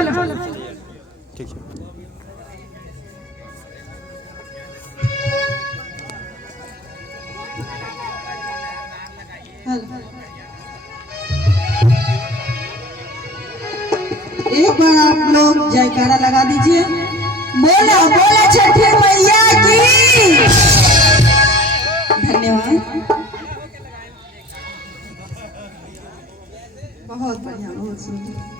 ठीक है। एक बार आप लोग जयकारा लगा दीजिए। बोला बोला छठी मैया की। धन्यवाद। बहुत बढ़िया, बहुत सुंदर।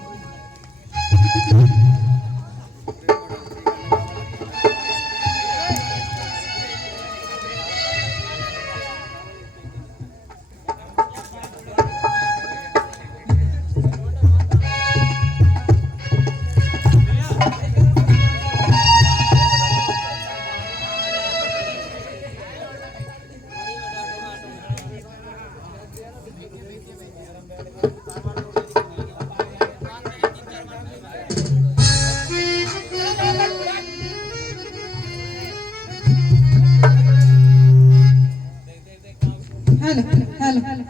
हेलो हेलो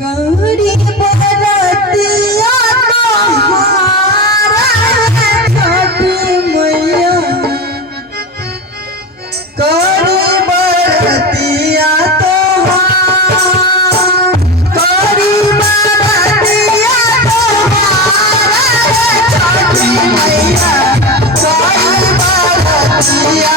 गौरी बरतिया तोहारा छठी मैया, गौरी बरतिया तोहार, गौरी बरतिया तोहारा छठी मैया, गौरी बरतिया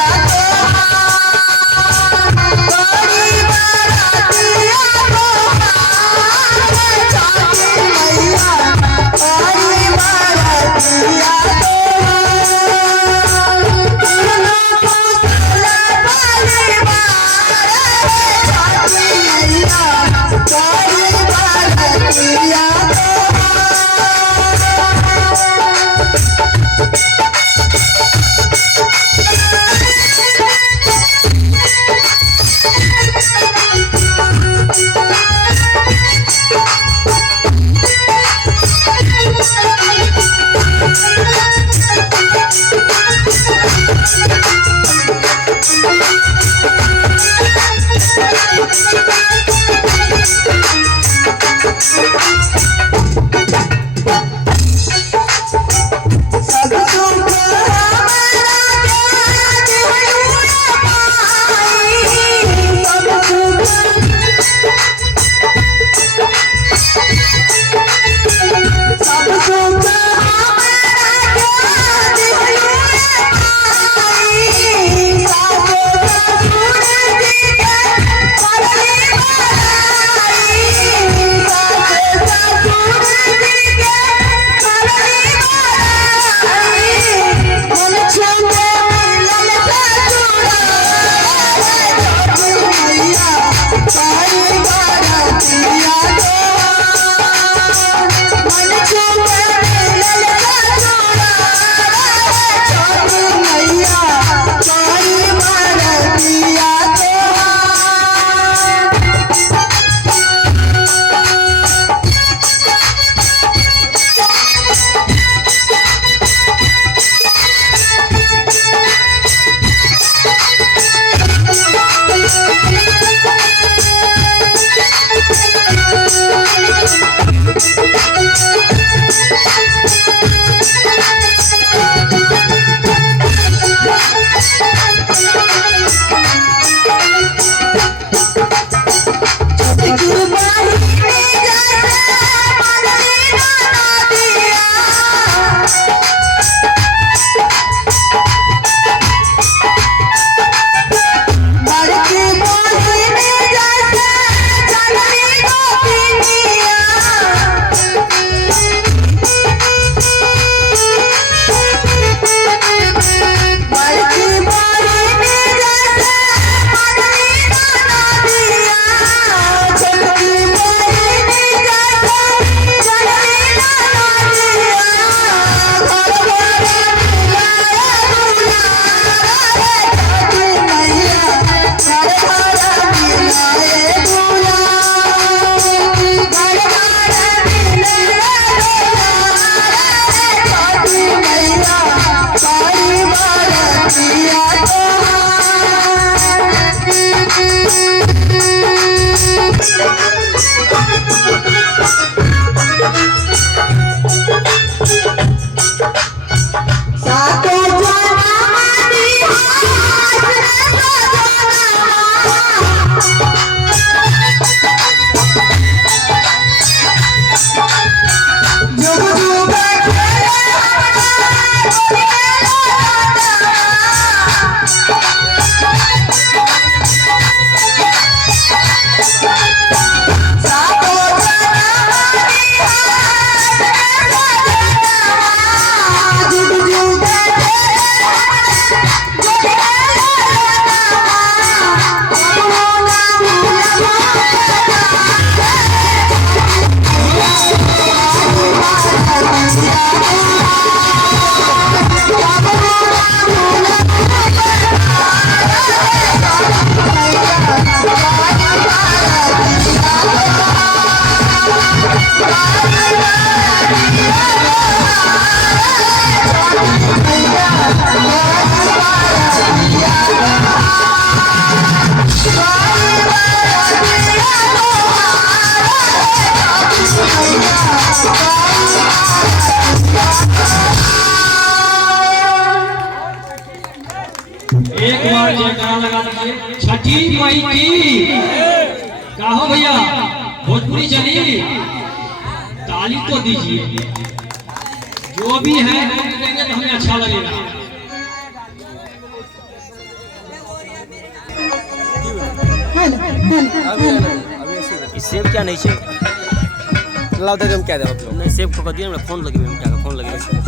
बार जयकारा लगा दीजिए छठी मई की। क्या हो भैया, भोजपुरी चली, ताली तो दीजिए। जो भी है हम देंगे तो हमें अच्छा लगेगा। सेब क्या नहीं चाहिए, लाओ दे हम क्या दे, नहीं सेब को दिए, फोन लगे, क्या फोन लगे।